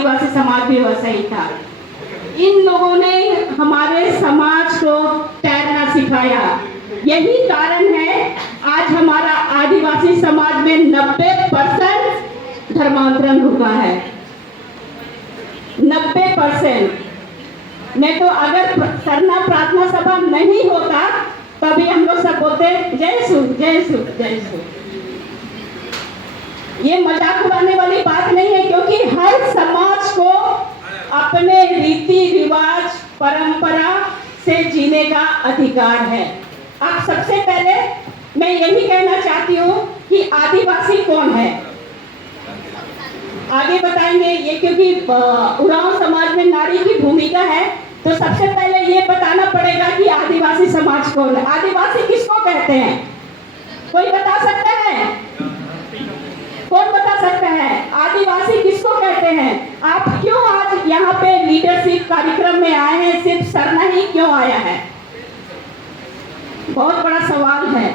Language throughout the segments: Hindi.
आदिवासी समाज भी वैसा ही था। इन लोगों ने हमारे समाज को तैरना सिखाया। यही कारण है आज हमारा आदिवासी समाज में 90% धर्मांतरण हुआ है। 90%। नहीं तो अगर सरना प्रार्थना सभा नहीं होता तभी हम लोग सब बोलते जय सु जय सु जय सु। ये मजाक उड़ाने वाली बात नहीं है, क्योंकि हर समाज को अपने रीति रिवाज परंपरा से जीने का अधिकार है। अब सबसे पहले मैं यही कहना चाहती हूँ कि आदिवासी कौन है, आगे बताएंगे ये, क्योंकि उरांव समाज में नारी की भूमिका है। तो सबसे पहले ये बताना पड़ेगा कि आदिवासी समाज कौन है। आदिवासी किसको कहते हैं, कोई बता सकता है? कौन बता सकता है आदिवासी किसको कहते हैं? आप क्यों आज यहाँ पे लीडरशिप कार्यक्रम में आए हैं? सिर्फ सरना ही क्यों आया है? बहुत बड़ा सवाल है।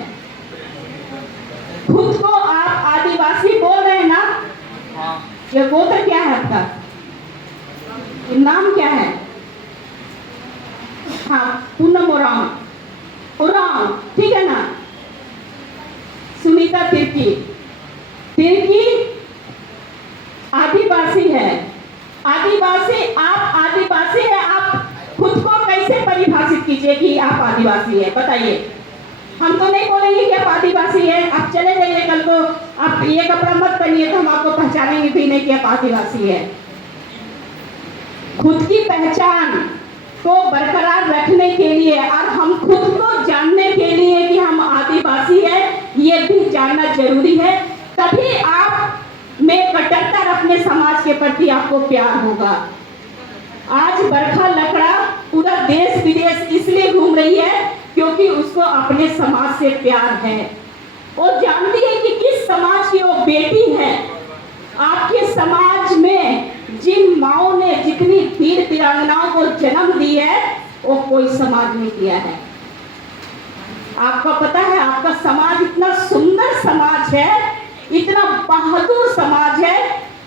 खुद को आप आदिवासी बोल रहे हैं ना? ये गोत्र क्या है आपका, नाम क्या है? हाँ, पूनम उरांव। उरांव, ठीक है ना? सुनीता तिर्की। तिर्की आदिवासी है। आदिवासी, आप आदिवासी है, आप खुद को कैसे परिभाषित कीजिए कि आप आदिवासी है? बताइए। हम तो नहीं बोलेंगे कि आप आदिवासी है। आप चले जाइए कल को, आप ये कपड़ा मत पहनिए तो हम आपको पहचानेंगे भी नहीं कि आप आदिवासी है। खुद की पहचान को बरकरार रखने के लिए और हम खुद को जानने के लिए कि हम आदिवासी है, ये भी जानना जरूरी है। तभी आप में कट्टरता और अपने समाज के प्रति आपको प्यार होगा। आज बरखा लकड़ा पूरा देश विदेश इसलिए घूम रही है क्योंकि उसको अपने समाज से प्यार है। वो जानती है कि किस समाज की वो बेटी है। आपके समाज में जिन माओ ने जितनी वीर वीरांगनाओं को जन्म दी है वो कोई समाज नहीं दिया है। आपको पता है आपका समाज इतना सुंदर समाज है, इतना बहादुर समाज है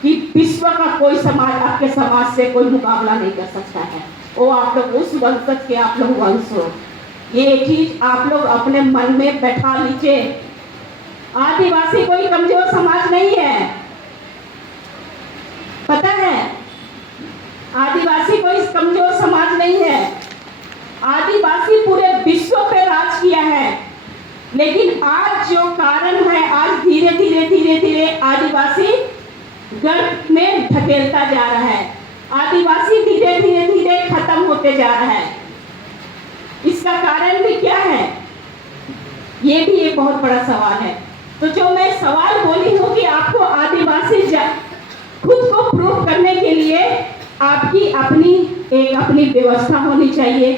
कि विश्व का कोई समाज आपके समाज से कोई मुकाबला नहीं कर सकता है। वो आप लोग उस वंशज के आप लोग वंश हो। ये चीज आप लोग अपने मन में बैठा लीजिए। आदिवासी कोई कमजोर समाज नहीं है, पता है? आदिवासी कोई कमजोर समाज नहीं है। आदिवासी पूरे विश्व पे राज किया है, लेकिन आज जो कारण है, आज धीरे धीरे धीरे धीरे आदिवासी गर्भ में ढकेलता जा रहा है। आदिवासी धीरे धीरे धीरे खत्म होते जा रहा है। इसका कारण भी क्या है, ये भी एक बहुत बड़ा सवाल है। तो जो मैं सवाल बोली हूँ कि आपको आदिवासी खुद को प्रूव करने के लिए आपकी अपनी व्यवस्था होनी चाहिए,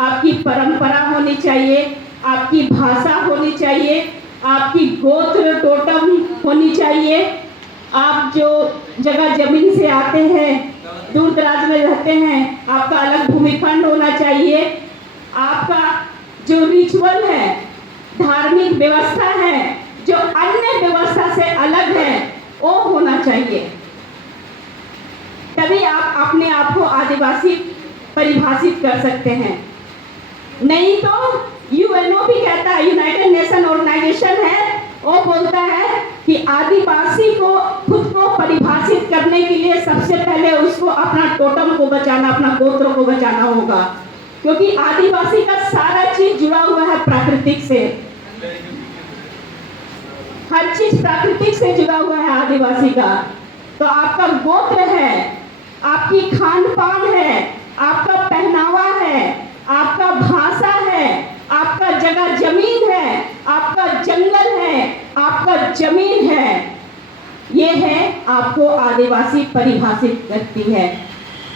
आपकी परंपरा होनी चाहिए, आपकी भाषा होनी चाहिए, आपकी गोत्र टोटम होनी चाहिए। आप जो जगह जमीन से आते हैं, दूर दराज में रहते हैं, आपका अलग भूमिखंड होना चाहिए। आपका जो रिचुअल है, धार्मिक व्यवस्था है, जो अन्य व्यवस्था से अलग है, वो होना चाहिए। तभी आप अपने आप को आदिवासी परिभाषित कर सकते हैं। नहीं तो यूएनओ भी कहता है, यूनाइटेड नेशन ऑर्गेनाइजेशन है, वो बोलता है कि आदिवासी को खुद को परिभाषित करने के लिए सबसे पहले उसको अपना टोटम को बचाना, अपना गोत्र को बचाना होगा, क्योंकि आदिवासी का सारा चीज जुड़ा हुआ है प्राकृतिक से। हर चीज प्राकृतिक से जुड़ा हुआ है आदिवासी का। तो आपका गोत्र है, आपकी खान पान है, आपका पहनावा है, आपका भाषा है, आपका जगह जमीन है, आपका जंगल है, आपका जमीन है, ये है आपको आदिवासी परिभाषित करती है।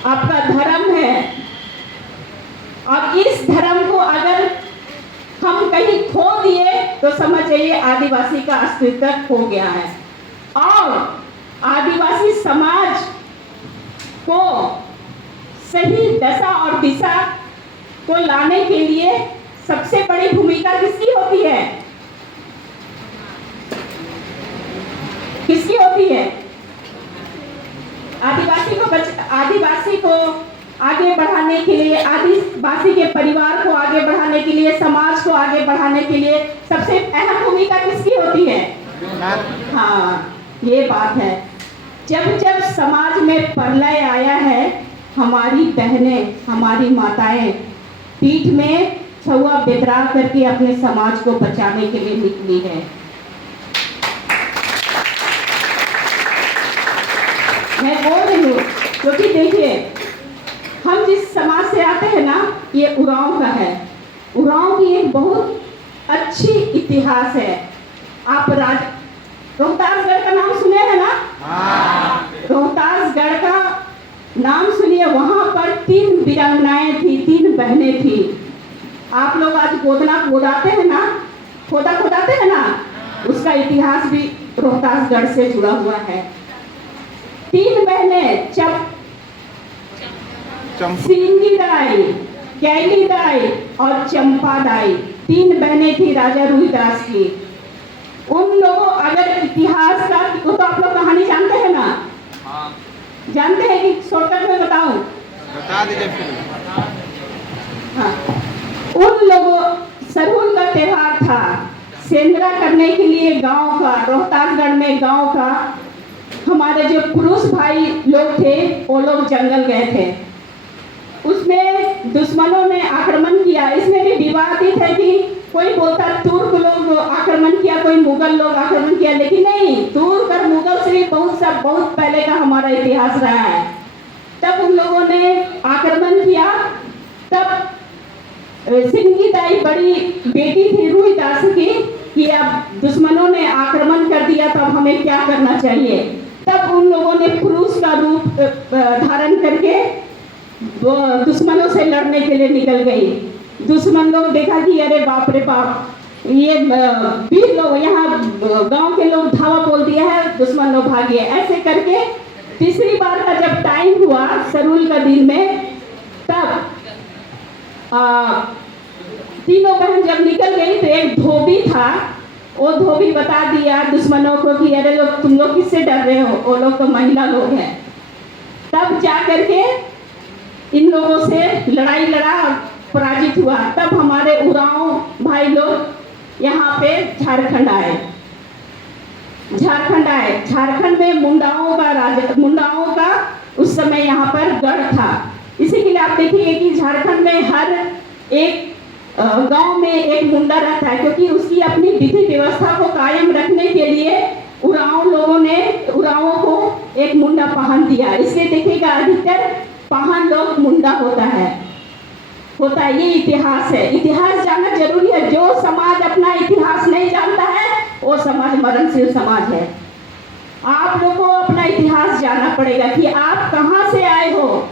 आपका धर्म है, और इस धर्म को अगर हम कहीं खो दिए तो समझ जाइए आदिवासी का अस्तित्व खो गया है। और आदिवासी समाज को सही दशा और दिशा को लाने के लिए सबसे बड़ी भूमिका किसकी होती है? किसकी होती है? आदिवासी को आगे बढ़ाने के लिए, आदिवासी के परिवार को आगे बढ़ाने के लिए, समाज को आगे बढ़ाने के लिए सबसे अहम भूमिका किसकी होती है? हाँ, ये बात है। जब जब समाज में प्रलय आया है, हमारी बहनें, हमारी माताएं पीठ में छुआ बिदरा करके अपने समाज को बचाने के लिए निकली है। मैं बोल रही हूँ क्योंकि देखिए, हम जिस समाज से आते हैं ना, ये उरांव का है। उरांव की एक बहुत अच्छी इतिहास है। आप रोहतासगढ़ का नाम सुने हैं ना? रोहतासगढ़ का नाम सुनिए। वहां पर 3 वीरांगनाएं थी, 3 बहनें थी। आप लोग आज गोदना खोदाते हैं ना, खोदाते हैं ना, उसका इतिहास भी रोहतासगढ़ से जुड़ा हुआ है। 3 बहनें सिंगी दाई, कैली दाई और चंपा दाई, 3 बहनें थी राजा रुहिदास की। उन लोगों, अगर इतिहास का, तो आप लोग कहानी जानते हैं ना? हाँ। जानते हैं कि शॉर्टकट में बताऊं? बता दीजिए फिर। हाँ, उन लोगों, सरहुल का त्योहार था। सेंद्रा करने के लिए गांव का, रोहतासगढ़ में गांव का हमारे जो पुरुष भाई लोग थे, वो लोग जंगल गए थे। उसमें दुश्मनों ने आक्रमण किया। इसमें भी विवादित है कि कोई बोलता तुर्क लोग आक्रमण किया, कोई मुगल लोग आक्रमण किया, लेकिन नहीं, तुर्क और मुगल से बहुत पहले का हमारा इतिहास रहा है। तब उन लोगों ने आक्रमण किया। तब सिंगी दाई बड़ी बेटी थी रुहिदास की कि अब दुश्मनों ने आक्रमण कर दिया, तो अब हमें क्या करना चाहिए। तब उन लोगों ने पुरुष का रूप धारण करके वो दुश्मनों से लड़ने के लिए निकल गई। दुश्मन लोग देखा कि अरे बाप रे बाप, ये वीर लोग, यहाँ गांव के लोग धावा बोल दिया है, दुश्मन लोग भागे। ऐसे करके तीसरी बार का जब टाइम हुआ सरहुल का दिन में, तब तीनों बहन जब निकल गई तो एक धोबी था, वो धोबी बता दिया दुश्मनों को कि अरे लोग, तुम लोग किससे डर रहे हो, वो लोग तो महिला लोग हैं। तब जा करके इन लोगों से लड़ाई लड़ा और पराजित हुआ। तब हमारे उरांव भाई लोग यहाँ पे झारखंड आए। झारखंड में मुंडाओं का उस समय यहाँ पर गढ़ था। इसी के लिए आप देखिए कि झारखंड में हर एक गांव में एक मुंडा रहता है, क्योंकि उसकी अपनी विधि व्यवस्था को कायम रखने के लिए उरांवों को एक मुंडा पहन दिया। इसलिए देखिएगा अधिकतर पहन लोग मुंडा होता है। ये इतिहास है। इतिहास जानना जरूरी है। जो समाज अपना इतिहास नहीं जानता है, वो समाज मरणशील समाज है। आप लोगों को अपना इतिहास जानना पड़ेगा कि आप कहाँ से आए हो।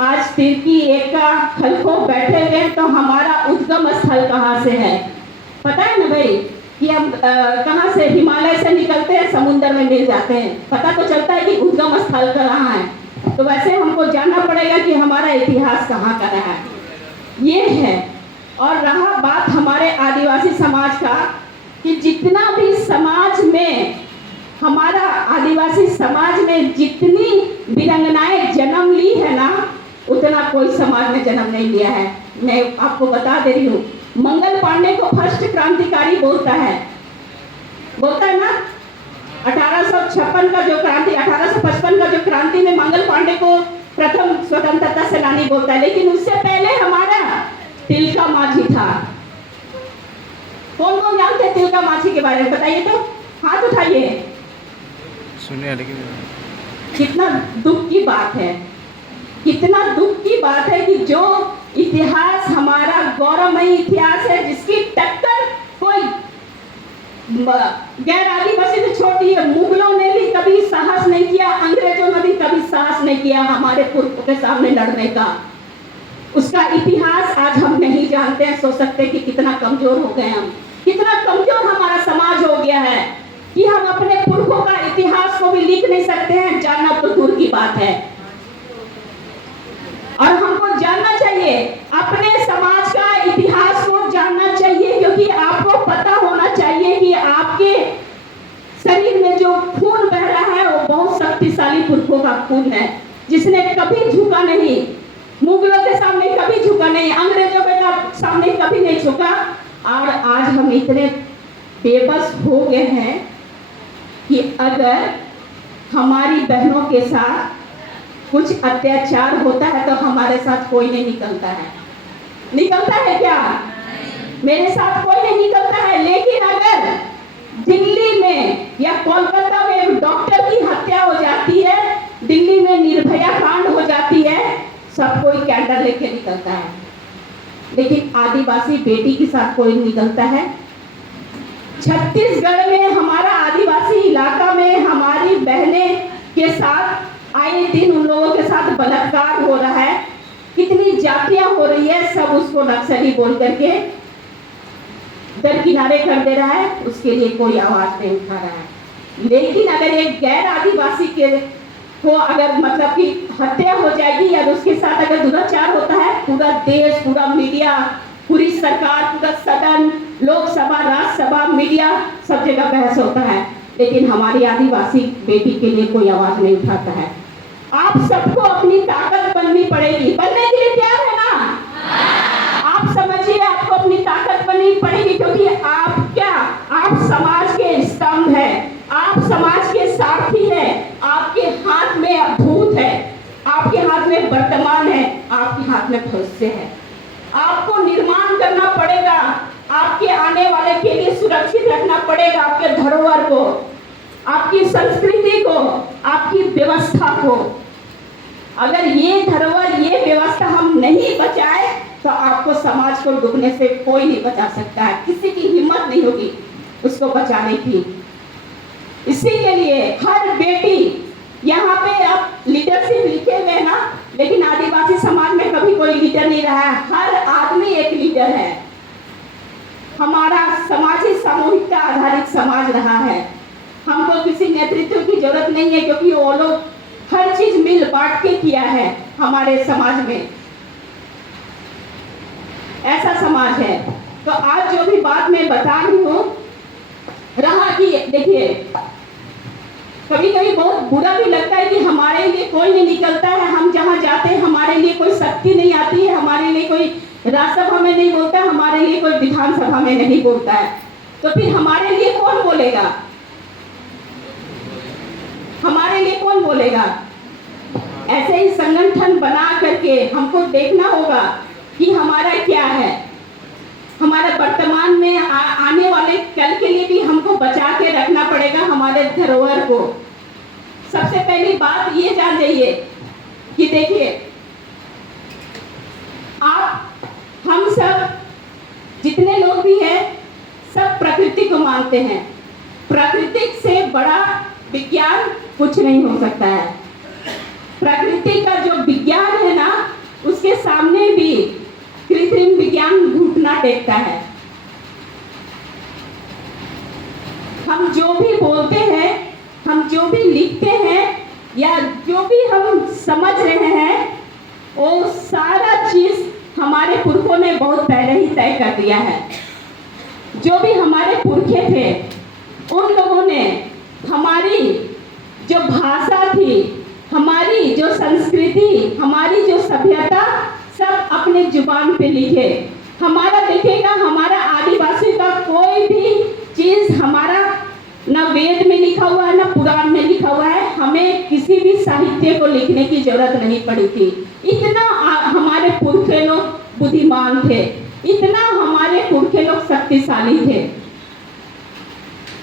आज तिरकी एका खलखो बैठे हुए, तो हमारा उद्गम स्थल कहाँ से है पता है ना भाई, कि हम कहाँ से, हिमालय से निकलते हैं, समुद्र में मिल जाते हैं। पता तो चलता है कि उद्गम स्थल कहाँ है। तो वैसे हमको जानना पड़ेगा कि हमारा इतिहास कहाँ का रहा है, ये है। और रहा बात हमारे आदिवासी समाज का, कि जितना भी समाज में, हमारा आदिवासी समाज में जितनी वीरांगनाएं जन्म ली है ना, उतना कोई समाज ने जन्म नहीं लिया है। मैं आपको बता दे रही हूँ, मंगल पांडे को फर्स्ट क्रांतिकारी बोलता है ना। 1856 का जो क्रांति, 1855 का जो क्रांति में मंगल पांडे को प्रथम स्वतंत्रता सेनानी बोलता है, लेकिन उससे पहले हमारा तिलका माझी था। कौन कौन जानते हैं तिलका माझी के बारे में, बताइए तो, हाथ उठाइए। सुनिए, लेकिन कितना दुख की बात है, कितना दुख की बात है कि जो इतिहास हमारा गौरवमयी इतिहास है, जिसकी टक्कर कोई गैर आदिवासी से छोटी है। मुगलों ने भी कभी साहस नहीं किया, अंग्रेजों ने भी कभी साहस नहीं किया हमारे पुरखों के सामने लड़ने का। उसका इतिहास आज हम नहीं जानते हैं। सोच सकते हैं कि कितना कमजोर हो गए हम, कितना कमजोर हमारा समाज हो गया है कि हम अपने पुरखों का इतिहास को भी लिख नहीं सकते हैं। जानना तो दूर की बात है। और हमको जानना चाहिए, अपने समाज का इतिहास को जानना चाहिए, क्योंकि आपको पता होना चाहिए कि आपके शरीर में जो खून बह रहा है वो बहुत शक्तिशाली पुरखों का खून है, जिसने कभी झुका नहीं, मुगलों के सामने कभी झुका नहीं, अंग्रेजों के सामने कभी नहीं झुका। और आज हम इतने बेबस हो गए हैं कि अगर हमारी बहनों के साथ कुछ अत्याचार होता है तो हमारे साथ कोई नहीं निकलता है। निकलता है क्या? मेरे साथ कोई नहीं निकलता है। लेकिन अगर दिल्ली में या कोलकाता में एक डॉक्टर की हत्या हो जाती है, दिल्ली में निर्भया कांड हो जाती है, सब कोई कैंडल लेके निकलता है। लेकिन आदिवासी बेटी के साथ कोई निकलता है? छत्तीसगढ़ में हमारा आदिवासी इलाका में हमारी बहनें के साथ आए दिन उन लोगों के साथ बलात्कार हो रहा है, कितनी जातियां हो रही है, सब उसको नक्सली बोल करके दरकिनारे कर दे रहा है, उसके लिए कोई आवाज नहीं उठा रहा है। लेकिन अगर एक गैर आदिवासी के को अगर मतलब कि हत्या हो जाएगी या उसके साथ अगर दुराचार होता है, पूरा देश, पूरा मीडिया, पूरी सरकार, पूरा सदन, लोकसभा, राज्यसभा, मीडिया, सब जगह बहस होता है। लेकिन हमारी आदिवासी बेटी के लिए कोई आवाज नहीं उठाता है। आप सबको अपनी ताकत बननी पड़ेगी। बनने के लिए तैयार है ना? आप समझिए, आपको अपनी ताकत बननी पड़ेगी, क्योंकि आप समाज के स्तंभ है, आप समाज के सारथी है। आपके हाथ में भूत है, आपके हाथ में वर्तमान है, आपके हाथ में भविष्य है। आपको निर्माण करना पड़ेगा, आपके आने वाले के लिए सुरक्षित रखना पड़ेगा, आपके धरोहर को, आपकी संस्कृति को, आपकी व्यवस्था को। अगर ये धरोहर, ये व्यवस्था हम नहीं बचाए तो आपको समाज को डूबने से कोई नहीं बचा सकता है। किसी की हिम्मत नहीं होगी उसको बचाने की। इसी के लिए हर बेटी, यहाँ पे आप लीडरशिप लिखे हुए ना, लेकिन आदिवासी समाज में कभी कोई लीडर नहीं रहा है। हर आदमी एक लीडर है। हमारा समाज ही सामूहिकता आधारित समाज रहा है। हमको किसी नेतृत्व की जरूरत नहीं है, क्योंकि वो लोग हर चीज मिल बांट के किया है। हमारे समाज में ऐसा समाज है। तो आज जो भी बात मैं बता रही हूँ रहा कि देखिए, कभी कभी बहुत बुरा भी लगता है कि हमारे लिए कोई नहीं निकलता है। हम जहाँ जाते हैं हमारे लिए कोई शक्ति नहीं आती है, हमारे लिए कोई राज्यसभा में नहीं बोलता, हमारे लिए कोई विधानसभा में नहीं बोलता है। तो फिर हमारे लिए कौन बोलेगा? हमारे लिए कौन बोलेगा? ऐसे ही संगठन बना करके हमको देखना होगा कि हमारा क्या है। हमारे वर्तमान में आने वाले कल के लिए भी हमको बचा के रखना पड़ेगा हमारे धरोहर को। सबसे पहली बात ये जान जाइए कि देखिए, हम सब जितने लोग भी हैं सब प्रकृति को मानते हैं। प्रकृति से बड़ा विज्ञान कुछ नहीं हो सकता है। प्रकृति का जो विज्ञान है ना, उसके सामने भी कृत्रिम विज्ञान घुटना टेकता है। हम जो भी बोलते हैं, हम जो भी लिखते हैं, या जो भी हम समझ रहे हैं, वो सारा चीज हमारे पुरखों ने बहुत पहले ही तय कर दिया है। जो भी हमारे पुरखे थे, उन लोगों ने हमारी जो भाषा थी, हमारी जो संस्कृति, हमारी जो सभ्यता, सब अपने जुबान पे लिखे। हमारा देखिएगा, हमारा आदिवासी का कोई भी चीज हमारा न वेद में लिखा हुआ है, न पुराण में लिखा हुआ है। हमें किसी भी साहित्य को लिखने की जरूरत नहीं पड़ी थी। इतना हमारे पुरखे लोग बुद्धिमान थे, इतना हमारे पुरखे लोग शक्तिशाली थे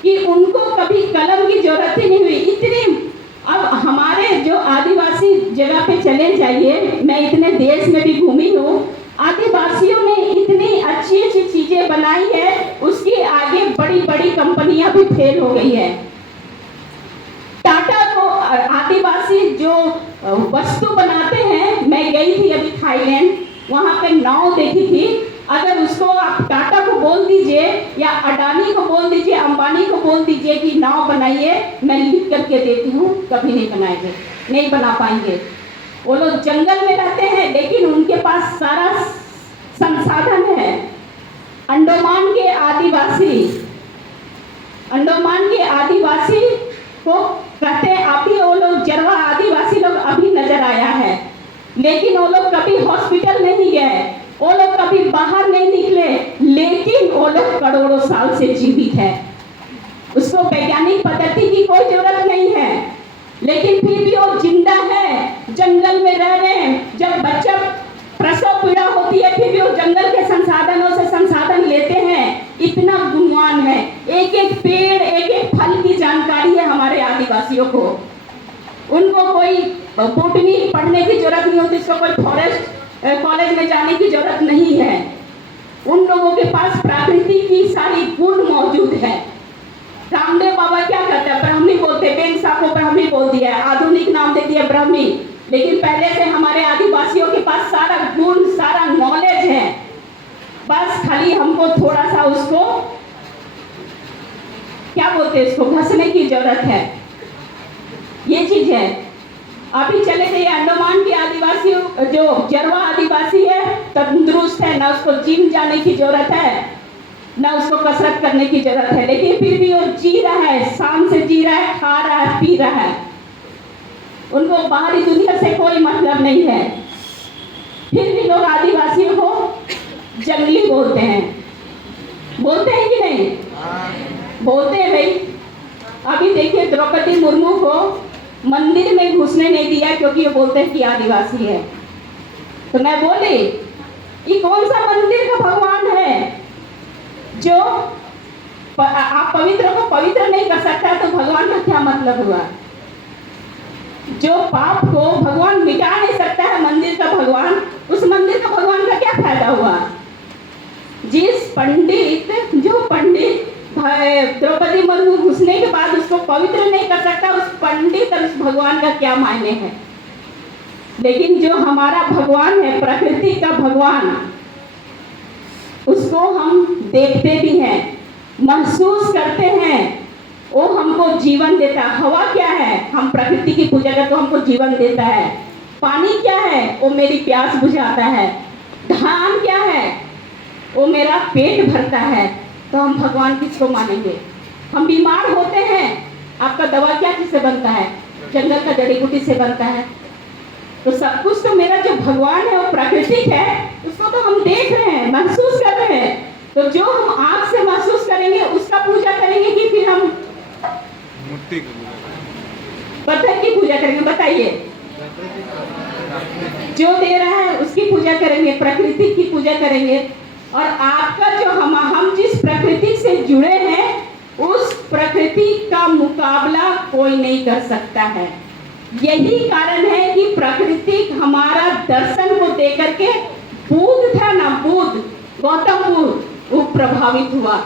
कि उनको कभी कलम की जरूरत ही नहीं हुई। इतनी अब हमारे जो आदिवासी जगह पे चले जाइए, मैं इतने देश में भी घूमी हूँ, आदिवासियों ने इतनी अच्छी अच्छी चीजें बनाई है, उसके आगे बड़ी बड़ी कंपनियां भी फेल हो गई है। टाटा को आदिवासी जो वस्तु बनाते हैं, मैं गई थी अभी थाईलैंड, वहां पे नाव देखी थी। अगर उसको आप टाटा को बोल दीजिए या अडानी को बोल दीजिए, अंबानी को बोल दीजिए कि नाव बनाइए, मैं लिख करके देती हूँ, कभी नहीं बनाएंगे, नहीं बना पाएंगे। वो लोग जंगल में रहते हैं, लेकिन उनके पास सारा संसाधन है। अंडमान के आदिवासी को कहते हैं, आप ही वो लोग जरवा आदिवासी लोग अभी नजर आया है, लेकिन वो लोग कभी हॉस्पिटल नहीं गए, वो लोग कभी बाहर नहीं निकले, लेकिन वो लोग करोड़ों साल से जीवित है। उसको वैज्ञानिक पद्धति की कोई जरूरत नहीं है, लेकिन फिर भी वो जिंदा है, जंगल में रह रहे हैं। जब बच्चा प्रसव पीड़ा होती है, फिर भी वो जंगल के संसाधनों से संसाधन लेते हैं। इतना गुणवान है, एक एक पेड़, एक एक फल की जानकारी है हमारे आदिवासियों को। उनको कोई बोटनी पढ़ने की जरूरत नहीं होती, उसको कोई फॉरेस्ट कॉलेज में जाने की जरूरत नहीं है। उन लोगों के पास प्रकृति की सारी गुण मौजूद है। रामदेव बाबा क्या करते हैं, ब्राह्मी बोलते, बेन साहब को ब्राह्मी बोल दिया है, आधुनिक नाम दे दिया ब्राह्मी, लेकिन पहले से हमारे आदिवासियों के पास सारा गुण, सारा नॉलेज है। बस खाली हमको थोड़ा सा उसको क्या बोलते हैं, इसको घसने की जरूरत है। ये चीज है। अभी चले गए अंडमान के आदिवासी, जो जरवा आदिवासी है, तंदुरुस्त है, ना उसको जिम जाने की जरूरत है, ना उसको कसरत करने की जरूरत है, लेकिन फिर भी वो जी रहा है, शाम से जी रहा है, खा रहा है, पी रहा है। उनको बाहरी दुनिया से कोई मतलब नहीं है। फिर भी लोग आदिवासियों को जंगली बोलते हैं। बोलते हैं कि नहीं? बोलते हैं भाई। अभी देखिए द्रौपदी मुर्मू को मंदिर में घुसने नहीं दिया क्योंकि वो बोलते हैं कि आदिवासी है। तो मैं बोली, ये कौन सा मंदिर का भगवान है जो आप पवित्र को पवित्र नहीं कर सकता? तो भगवान का क्या मतलब हुआ? जो पाप को भगवान मिटा नहीं सकता है, मंदिर का भगवान, उस मंदिर का भगवान का क्या फायदा हुआ? जो पंडित द्रौपदी मुर्मू घुसने के बाद उसको पवित्र नहीं कर सकता, उस पंडित और उस भगवान का क्या मायने है? लेकिन जो हमारा भगवान है, प्रकृति का भगवान, उसको हम देखते भी हैं, महसूस करते हैं, वो हमको जीवन देता है। हवा क्या है? हम प्रकृति की पूजा करते तो हमको जीवन देता है। पानी क्या है? वो मेरी प्यास बुझाता है। धान क्या है? वो मेरा पेट भरता है। तो हम भगवान किसको मानेंगे? हम बीमार होते हैं, आपका दवा क्या चीज से बनता है? जंगल का जड़ी बूटी से बनता है। तो सब कुछ तो मेरा जो भगवान है वो प्राकृतिक है, उसको तो हम देख रहे हैं, महसूस कर रहे हैं। तो जो हम आँख से महसूस करेंगे उसका पूजा करेंगे कि फिर हम मूर्ति पत्थर की पूजा करेंगे? बताइए। जो दे रहा है उसकी पूजा करेंगे, प्रकृति की पूजा करेंगे। और आपका जो हम जिस प्रकृति से जुड़े हैं, उस प्रकृति का मुकाबला कोई नहीं कर सकता है। यही कारण है कि प्रकृति हमारा दर्शन को देकर के बुद्ध था ना, बुद्ध, गौतम बुद्ध, वो प्रभावित हुआ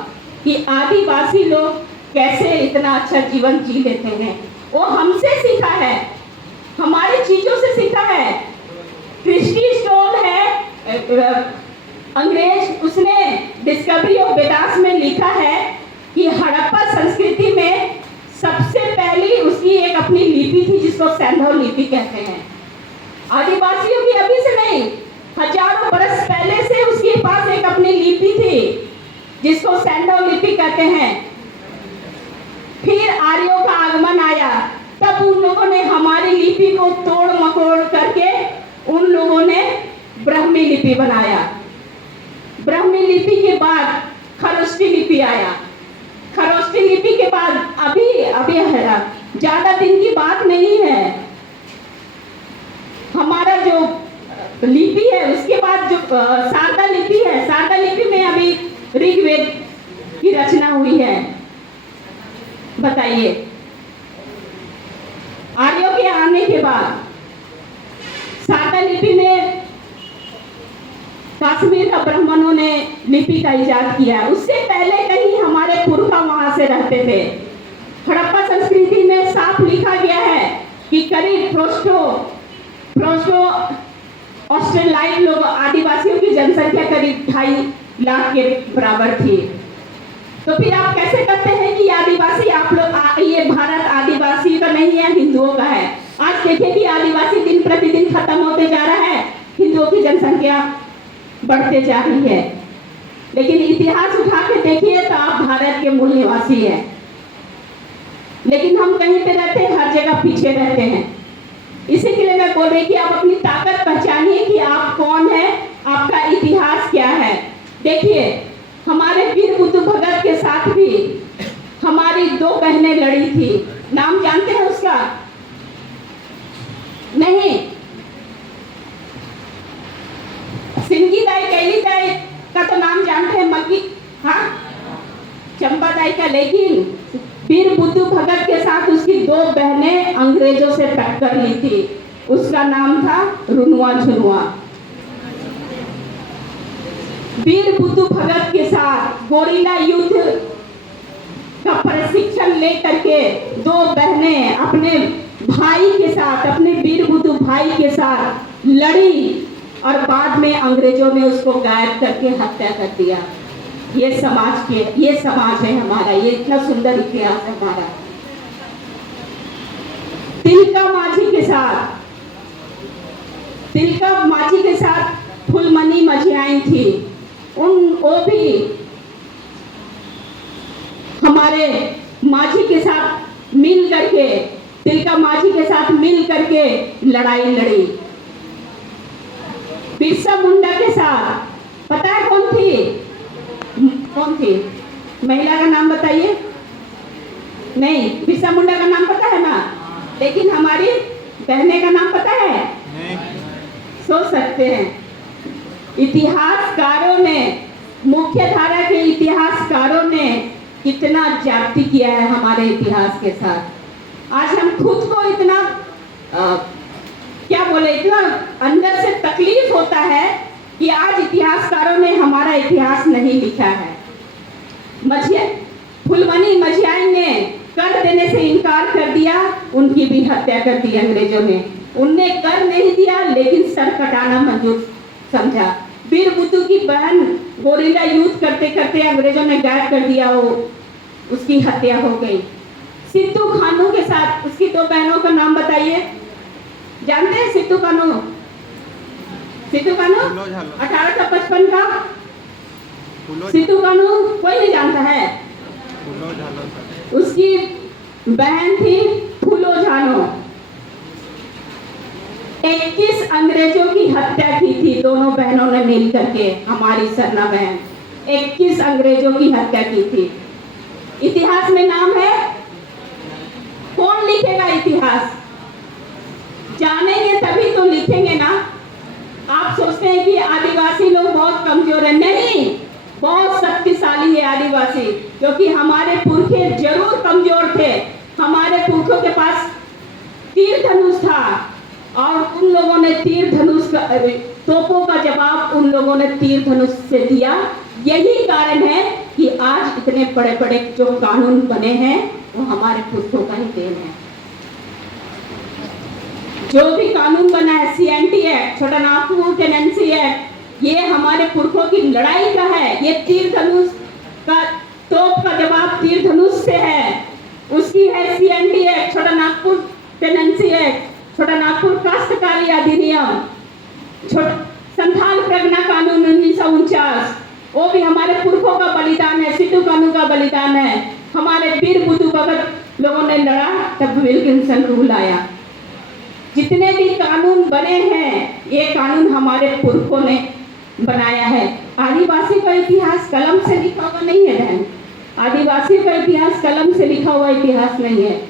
कि आदिवासी लोग कैसे इतना अच्छा जीवन जी लेते हैं। वो हमसे सीखा है, हमारी चीजों से सीखा है। क्रिस्टी स्टोल है अंग्रेज, उसने डिस्कवरी ऑफ वेदास में लिखा है कि हड़प्पा संस्कृति में सबसे पहली उसकी एक अपनी लिपि थी जिसको सैंधव लिपि कहते हैं। आदिवासियों की अभी से नहीं, हजारों बरस पहले से उसके पास एक अपनी लिपि थी जिसको सैंधव लिपि कहते हैं। फिर आर्यों का आगमन आया, तब उन लोगों ने हमारी लिपि को तोड़ मकोड़ करके उन लोगों ने ब्राह्मी लिपि बनाया। ब्राह्मी लिपि के बाद खरोष्टी लिपि आया। खरोष्टी लिपि के बाद अभी ज्यादा दिन की बात नहीं है, हमारा जो लिपि है उसके बाद जो शारदा लिपि है, शारदा लिपि में अभी ऋग्वेद की रचना हुई है। बताइए, आर्यों के आने के बाद शारदा लिपि में कश्मीर का ब्राह्मणों ने लिपि का इजाद किया। उससे पहले कहीं हमारे पुरखा वहां से रहते थे। हड़प्पा संस्कृति में साफ लिखा गया है कि करीब प्रोस्टो ऑस्ट्रेलाइट लोग, आदिवासियों की जनसंख्या करीब 2.5 लाख के बराबर थी। तो फिर आप कैसे कहते हैं कि आदिवासी आप लोग, ये भारत आदिवासी का नहीं है, हिंदुओं का है। आज देखिए कि आदिवासी दिन प्रतिदिन खत्म होते जा रहा है, हिंदुओं की जनसंख्या बढ़ते जा रही है। लेकिन इतिहास उठा के देखिए तो आप भारत के मूल निवासी हैं, लेकिन हम कहीं पे रहते हैं, हर जगह पीछे रहते हैं। इसी के लिए मैं बोल रही कि आप अपनी ताकत पहचानिए कि आप कौन है, आपका इतिहास क्या है। देखिए, हमारे वीर बुद्धू भगत के साथ भी हमारी 2 बहनें लड़ी थी। नाम जानते हैं उसका? नहीं। सिंगी दाई, कैली दाई का तो नाम जानते हैं, मग्गी, हाँ, चंपा दाई का। लेकिन वीर बुद्धू भगत के साथ उसकी 2 बहनें अंग्रेजों से टक्कर ली थी। उसका नाम था रुनुआ झुनुआ। वीर बुद्धू भगत के साथ गोरिल्ला युद्ध का प्रशिक्षण लेकर के 2 बहनें अपने भाई के साथ, अपने वीर बुद्धू भाई के साथ लड़ी और बाद में अंग्रेजों ने उसको गायब करके हत्या कर दिया। ये समाज है हमारा, ये इतना सुंदर इतिहास है हमारा। तिलका माझी के साथ फुलमनी मझियाई थी। वो भी हमारे माझी के साथ मिल करके, तिलका माझी के साथ मिल करके लड़ाई लड़ी। बिरसा मुंडा के साथ पता है कौन थी? महिला का नाम बताइए। नहीं, बिरसा मुंडा का नाम पता है ना, लेकिन हमारी बहने का नाम पता है? नहीं। सोच सकते हैं। इतिहासकारों ने, मुख्य धारा के इतिहासकारों ने कितना जाति किया है हमारे इतिहास के साथ। आज हम खुद को इतना क्या बोले, इतना अंदर से तकलीफ होता है कि आज इतिहासकारों ने हमारा इतिहास नहीं लिखा है। फुलमनी मझियाई ने कर देने से इनकार कर दिया, उनकी भी हत्या कर दी अंग्रेजों ने। उनने कर नहीं दिया लेकिन सर कटाना मंजूर समझा। वीर बुद्धू की बहन गोरिल्ला युद्ध करते करते अंग्रेजों ने गायब कर दिया, वो उसकी हत्या हो गई। सिद्धू कानू के साथ उसकी 2 बहनों का नाम बताइए। जानते हैं सिद्धू कानू? 1855 का सिद्धू कानू कोई नहीं जानता है। उसकी बहन थी फूलो झानो। 21 अंग्रेजों की हत्या की थी दोनों बहनों ने मिल करके, हमारी सरना बहन 21 अंग्रेजों की हत्या की थी। इतिहास में नाम है, कौन लिखेगा इतिहास? जानेंगे तभी तो लिखेंगे ना। आप सोचते हैं कि आदिवासी लोग बहुत कमजोर है, नहीं, बहुत शक्तिशाली है आदिवासी, क्योंकि हमारे पुरखे जरूर कमजोर थे। हमारे पुरखों के पास तीर धनुष था और उन लोगों ने तीर धनुष का, तोपों का जवाब उन लोगों ने तीर धनुष से दिया। यही कारण है कि आज इतने बड़े बड़े जो कानून बने हैं वो हमारे पुरखों का ही देन है। जो भी कानून बना है, CNT एक्ट, छोटा नागपुर टेनेंसी एक्ट, ये हमारे पुरखों की लड़ाई का है। ये तीर धनुष का, तोप का जवाब तीर धनुष से है, उसकी है CNT एक्ट, छोटा नागपुर टेनेंसी एक्ट, छोटा नागपुर काश्तकारी अधिनियम, संथाल प्रगना कानून 1949, वो भी हमारे पुरखों का बलिदान है, सिद्धू कानू का बलिदान है। हमारे वीर बुद्धू भगत लोगों ने लड़ा, तब विल्किंसन रूल आया। जितने भी कानून बने हैं, ये कानून हमारे पुरखों ने बनाया है। आदिवासी का इतिहास कलम से लिखा हुआ नहीं है बहन। आदिवासी का इतिहास कलम से लिखा हुआ इतिहास नहीं है।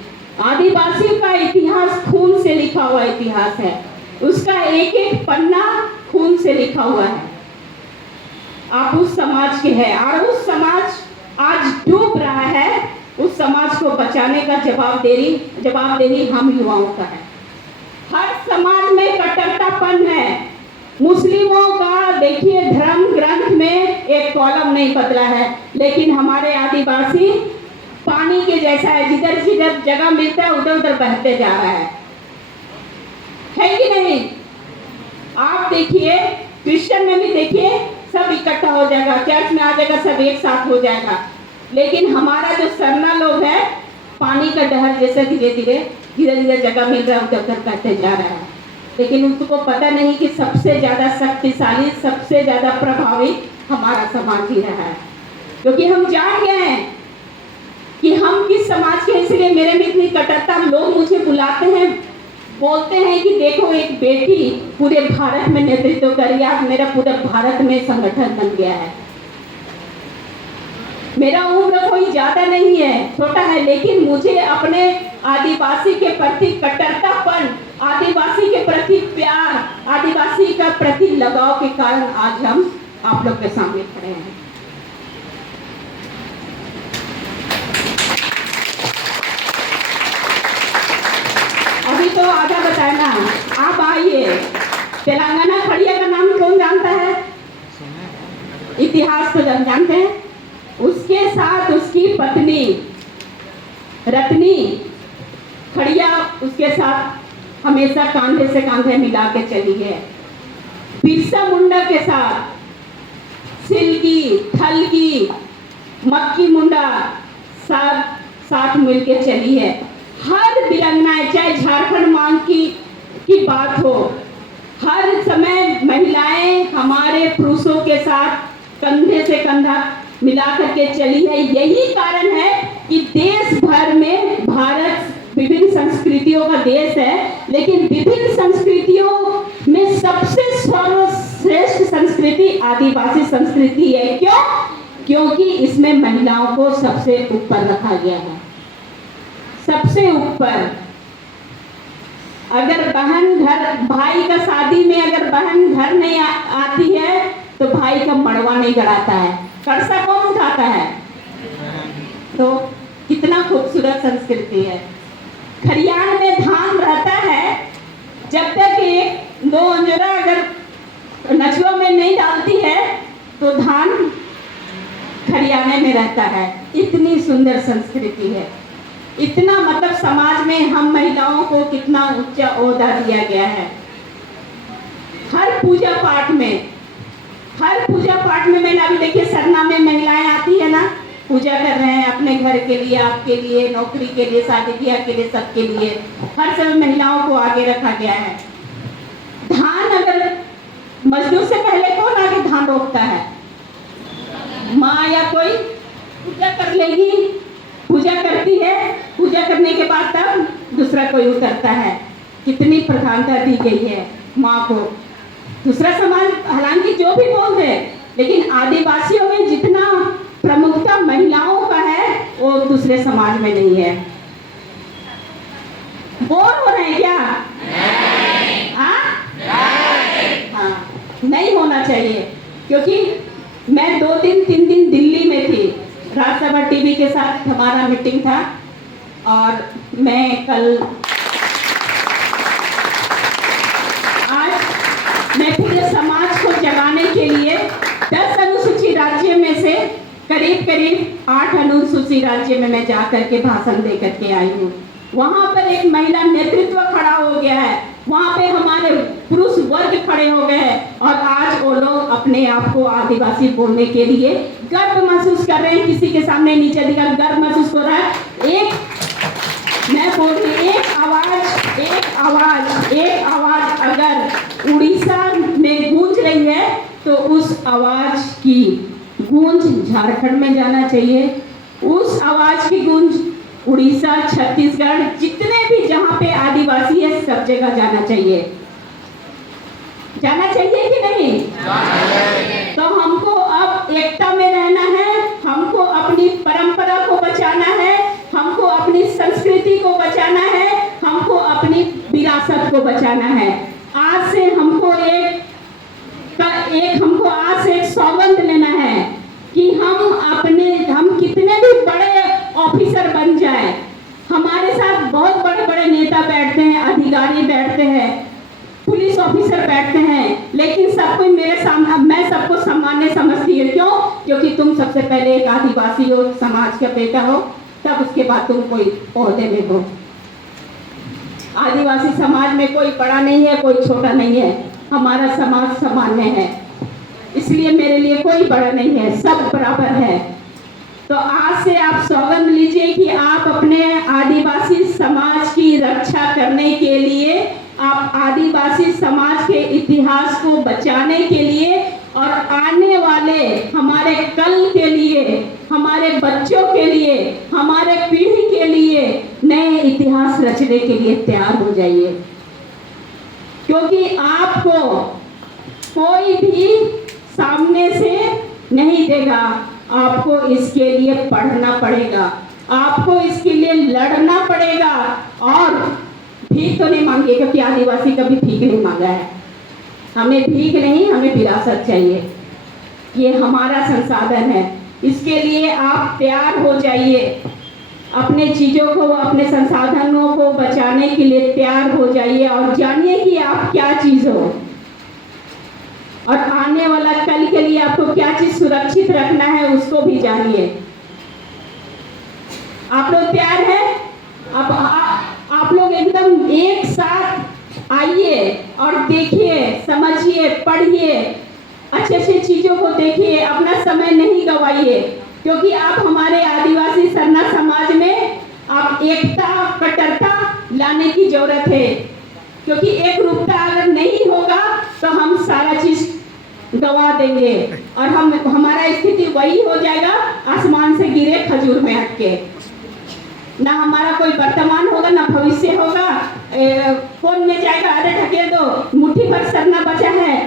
आदिवासी का इतिहास खून से लिखा हुआ इतिहास है। उसका एक एक पन्ना खून से लिखा हुआ है। आप उस समाज के हैं और उस समाज आज डूब रहा है। उस समाज को बचाने का जवाबदेही हम युवाओं का है। हर समाज में कट्टरतापन है। मुस्लिमों का देखिए धर्म ग्रंथ में एक कॉलम नहीं बदला है, लेकिन हमारे आदिवासी पानी के जैसा है, जिधर जिधर जगह मिलता है उधर उधर बहते जा रहा है कि नहीं? आप देखिए, क्रिश्चियन में भी देखिए, सब इकट्ठा हो जाएगा, चर्च में आ जाएगा, सब एक साथ हो जाएगा। लेकिन हमारा जो सरना लोग है, पानी का डहर जैसे धीरे धीरे जगह मिल रहा है उधर उधर बहते जा रहा है। लेकिन उनको पता नहीं कि सबसे ज्यादा शक्तिशाली, सबसे ज्यादा प्रभावी हमारा समाज ही रहा है। क्योंकि हम जान गए हैं कि हम किस समाज के, इसलिए मेरे में इतनी कट्टरता। लोग मुझे बुलाते हैं बोलते हैं कि देखो एक बेटी पूरे भारत में नेतृत्व कर रही है, आज मेरा पूरे भारत में संगठन बन गया है। मेरा उम्र कोई ज्यादा नहीं है, छोटा है, लेकिन मुझे अपने आदिवासी के प्रति कट्टरतापन, आदिवासी के प्रति प्यार, आदिवासी का प्रति लगाव के कारण आज हम आप लोग के सामने खड़े हैं। अभी तो आधा बताया ना, आप आइए। तेलंगाना खड़िया का नाम कौन जानता है? इतिहास तो जानते हैं। उसके साथ उसकी पत्नी रत्नी खड़िया उसके साथ हमेशा कांधे से कांधे मिला के चली है। बिरसा मुंडा के साथ सिल्की, थलकी, मक्की मुंडा साथ मिलके चली है। हर वीरांगनाएं, चाहे झारखंड मांग की बात हो, हर समय महिलाएं हमारे पुरुषों के साथ कंधे से कंधा मिला करके चली है। यही कारण है कि देश भर में भारत विभिन्न संस्कृतियों का देश है, लेकिन विभिन्न संस्कृतियों में सबसे सर्वश्रेष्ठ संस्कृति आदिवासी संस्कृति है। क्यों? क्योंकि इसमें महिलाओं को सबसे ऊपर रखा गया है, सबसे ऊपर। अगर बहन घर, भाई का शादी में अगर बहन घर नहीं आती है तो भाई का मड़वा नहीं गड़ाता है, कड़सा कौन उठाता है? तो कितना खूबसूरत संस्कृति है। खरियान में धान रहता है, जब तक एक दो अंजोरा अगर नचुआ में नहीं डालती है तो धान खरियाने में रहता है। इतनी सुंदर संस्कृति है। इतना मतलब समाज में हम महिलाओं को कितना ऊंचा ओहदा दिया गया है। हर पूजा पाठ में महिला, भी देखिए सरना में महिलाएं आती है ना, पूजा कर रहे हैं अपने घर के लिए, आपके लिए, नौकरी के लिए, शादी ब्याह के लिए, सबके लिए हर समय महिलाओं को आगे रखा गया है। धान अगर मजदूर से पहले कौन आगे धान रोपता है? माँ या कोई पूजा कर लेगी, पूजा करती है, पूजा करने के बाद तब दूसरा कोई उतरता है। कितनी प्रधानता दी गई है माँ को। दूसरा समाज हालांकि जो भी बोल दे, लेकिन आदिवासियों में जितना प्रमुखता महिलाओं का है वो दूसरे समाज में नहीं है। बोर हो रहे हैं क्या? हाँ, नहीं होना चाहिए। क्योंकि मैं 2-3 दिन दिल्ली में थी, राज्यसभा टीवी के साथ हमारा मीटिंग था, और मैं कल मैं पूरे समाज को जगाने के लिए 10 अनुसूचित राज्य में से करीब 8 अनुसूचित राज्य में मैं जा करके भाषण दे करके आई हूँ। वहाँ पर एक महिला नेतृत्व खड़ा हो गया है, वहाँ पे हमारे पुरुष वर्ग खड़े हो गए हैं, और आज वो लोग अपने आप को आदिवासी बोलने के लिए गर्व महसूस कर रहे हैं। किसी के सामने नीचे दिखा गर्व महसूस हो रहा है। मैं बोल रही, एक आवाज अगर उड़ीसा में गूंज रही है तो उस आवाज की गूंज झारखंड में जाना चाहिए। उस आवाज की गूंज उड़ीसा, छत्तीसगढ़, जितने भी जहाँ पे आदिवासी है सब जगह जाना चाहिए। जाना चाहिए कि नहीं? तो हमको अब एकता में रहना है, हमको अपनी परंपरा को बचाना है, हमको अपनी संस्कृति को बचाना है, हमको अपनी विरासत को बचाना है। आज से हमको एक सौगंध लेना है कि हम कितने भी बड़े ऑफिसर बन जाए, हमारे साथ बहुत बड़े बड़े नेता बैठते हैं, अधिकारी बैठते हैं, पुलिस ऑफिसर बैठते हैं, लेकिन सब कोई मेरे सामने, मैं सबको सामान्य समझती हूँ। क्यों? क्योंकि तुम सबसे पहले एक आदिवासी हो, समाज का बेटा हो, तब उसके बाद तुम कोई ओहदे में हो। आदिवासी समाज में कोई बड़ा नहीं है, कोई छोटा नहीं है, हमारा समाज सामान्य है, इसलिए मेरे लिए कोई बड़ा नहीं है, सब बराबर है। तो आज से आप सौगंध लीजिए कि आप अपने आदिवासी समाज की रक्षा करने के लिए, आप आदिवासी समाज के इतिहास को बचाने के लिए और आने वाले हमारे कल के लिए, हमारे बच्चों के लिए, हमारे पीढ़ी के लिए नए इतिहास रचने के लिए तैयार हो जाइए। क्योंकि आपको कोई भी सामने से नहीं देगा। आपको इसके लिए पढ़ना पड़ेगा, आपको इसके लिए लड़ना पड़ेगा। और भीख तो नहीं मांगे, क्योंकि आदिवासी कभी भीख नहीं मांगा है। हमें भीख नहीं, हमें विरासत चाहिए। ये हमारा संसाधन है, इसके लिए आप तैयार हो जाइए। अपने चीज़ों को, अपने संसाधनों को बचाने के लिए तैयार हो जाइए और जानिए कि आप क्या चीज़ हो और आने वाला कल के लिए आपको क्या चीज़ सुरक्षित रखना है, उसको भी जानिए। आप लोग तैयार हैं? आप लोग एकदम एक साथ आइए और देखिए, समझिए, पढ़िए, अच्छे अच्छे चीज़ों को देखिए, अपना समय नहीं गवाइए। क्योंकि आप हमारे आदिवासी सरना समाज में आप एकता, कट्टरता लाने की जरूरत है। क्योंकि एक रूपता अगर नहीं होगा तो हम सारा चीज़ गवा देंगे और हमारा स्थिति वही हो जाएगा, आसमान से गिरे खजूर में अटके। ना हमारा कोई वर्तमान होगा, ना भविष्य होगा। कौन में जाएगा, अरे ढकेल दो, मुट्ठी भर सरना बचा है,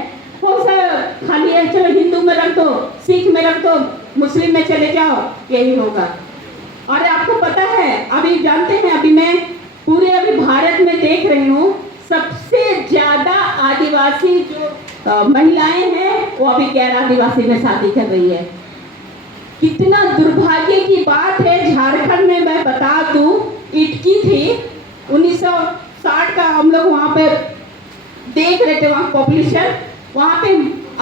कौन सा खाली है, चलो हिंदू में रख दो, सिख में रख दो, मुस्लिम में चले जाओ, यही होगा। और आपको पता है, अभी जानते हैं, अभी मैं अभी भारत में देख रही हूँ, सबसे ज्यादा आदिवासी जो महिलाएं हैं वो अभी गैर आदिवासी में शादी कर रही है। कितना दुर्भाग्य की बात है। झारखंड में मैं बता दूं, इटकी थी 1960 का, हम लोग वहाँ पे देख रहे थे, वहाँ पॉपुलेशन, वहाँ पे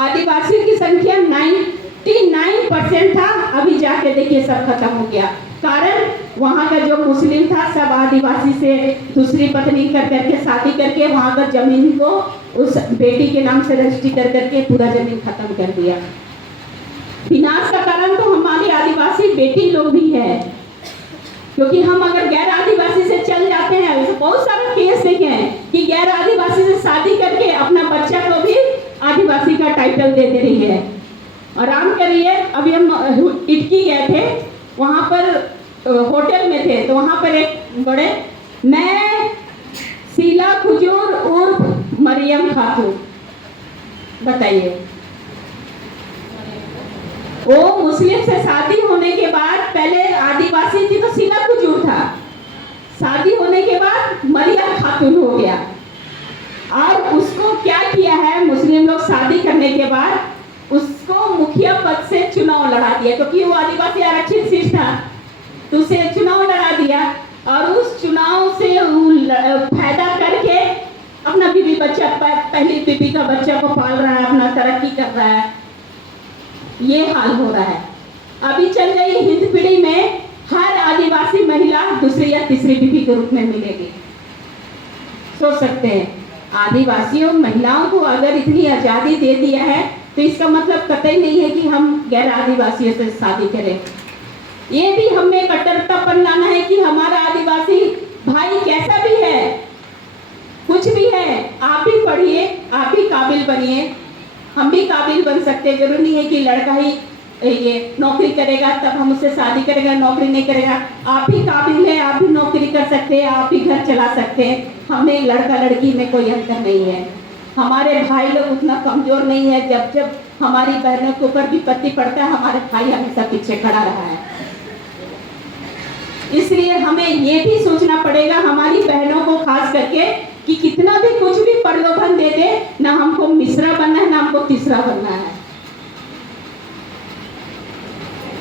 आदिवासी की संख्या 99% था। अभी जाके देखिए सब खत्म हो गया। कारण वहाँ का जो मुस्लिम था सब आदिवासी से दूसरी पत्नी कर करके शादी करके वहाँ का जमीन को उस बेटी के नाम से रजिस्ट्री कर करके पूरा जमीन खत्म कर दिया। विनाश का कारण तो हमारी आदिवासी बेटी लोग भी है। क्योंकि हम अगर गैर आदिवासी से चल जाते हैं, तो बहुत सारे केस देखे हैं कि गैर आदिवासी से शादी करके अपना बच्चा को भी आदिवासी का टाइटल दे दे रही है। आराम करिए। अभी हम इटकी गए थे, वहाँ पर होटल में थे, तो वहाँ पर एक बड़े, मैं शीला खुजूर उर्फ मरियम खातून, बताइए, वो मुस्लिम से शादी होने के बाद, पहले आदिवासी थी तो शीला खुजूर था, शादी होने के बाद मरियम खातून हो गया। और उसको क्या किया है, मुस्लिम लोग शादी करने के बाद उसको मुखिया पद से चुनाव लड़ा दिया, क्योंकि वो आदिवासी आरक्षित सीट था, तो उसे चुनाव लड़ा दिया। और उस चुनाव से फायदा करके अपना बीवी बच्चा, पहली बीवी का बच्चा को पाल रहा है, अपना तरक्की कर रहा है। ये हाल हो रहा है। अभी चल रही हिंद पीढ़ी में हर आदिवासी महिला दूसरी या तीसरी बीवी के रूप में मिलेगी। सोच सकते हैं, आदिवासियों महिलाओं को अगर इतनी आज़ादी दे दिया है तो इसका मतलब कतई नहीं है कि हम गैर आदिवासियों से शादी करें। ये भी हमें कट्टरतापन लाना है कि हमारा आदिवासी भाई कैसा भी है, कुछ भी है, आप भी पढ़िए, आप भी काबिल बनिए, हम भी काबिल बन सकते हैं। जरूरी नहीं है कि लड़का ही ये नौकरी करेगा तब हम उससे शादी करेगा, नौकरी नहीं करेगा। आप भी काबिल है, आप भी नौकरी कर सकते हैं, आप भी घर चला सकते हैं। हमें लड़का लड़की में कोई अंतर नहीं है। हमारे भाई लोग उतना कमजोर नहीं है। जब जब हमारी बहनों के ऊपर विपत्ति पड़ता है, हमारे भाई हमेशा पीछे खड़ा रहा है। इसलिए हमें ये भी सोचना पड़ेगा हमारी बहनों को खास करके कि कितना भी कुछ भी प्रलोभन दे दे, ना हमको मिश्रा बनना है, ना हमको तीसरा बनना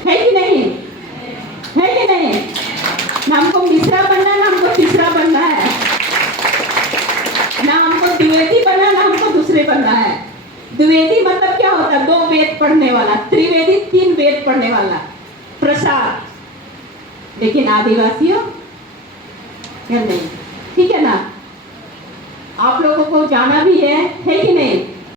है कि नहीं? है कि नहीं? ना हमको मिश्रा बनना है, ना हमको तीसरा बनना है, ना हमको द्विवेदी बनना, ना हमको दूसरे बनना है। द्विवेदी मतलब क्या होता है? 2 वेद पढ़ने वाला। त्रिवेदी 3 वेद पढ़ने वाला, प्रसाद। लेकिन आदिवासियों या नहीं, ठीक है ना? आप लोगों को जाना भी है कि नहीं?